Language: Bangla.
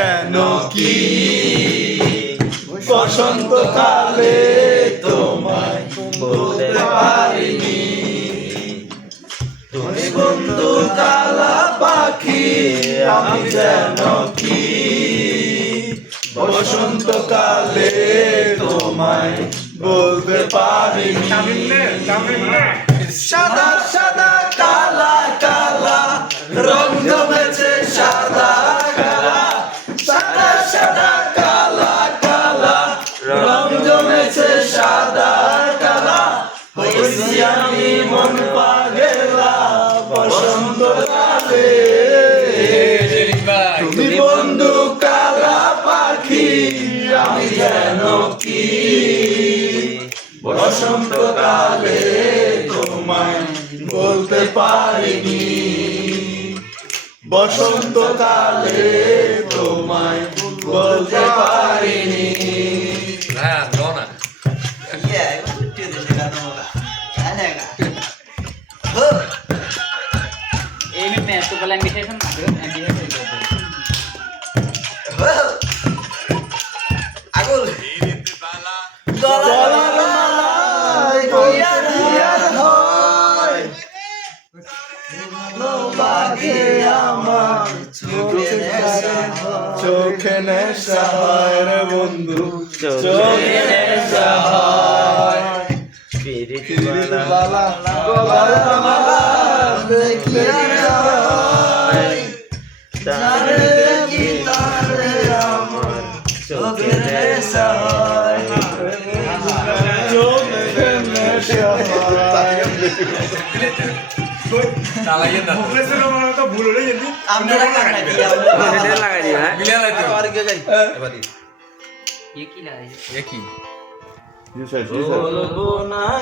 যেন কি বসন্তকালে তোমায় বলতে পারিনি। তুমি বন্ধু কালা পাখি, আমি যেন কি বসন্তকালে তোমায় বলতে পারিনি। সাদা সাদা কালা কালা রং জমেছে সাদা কালা, সাদা সাদা কালা কালা রং জমেছে সাদা কালা। হয়েছি আমি মন পাগলা বসন্তকালে। তুমি বন্ধু কালা পাখি, আমি যেন কি বসন্তকালে তোমায় বলতে পারিনি। বসন্তকালে তোমায় বলতে পারিনি। চোখে নেশা হয় রে বন্ধু, চোখে নেশা হয়। বালা গলার মালা দেখলে জানে কি তারে আমার চোখে নেশা হয়, চোখে নেশা হয়। ये की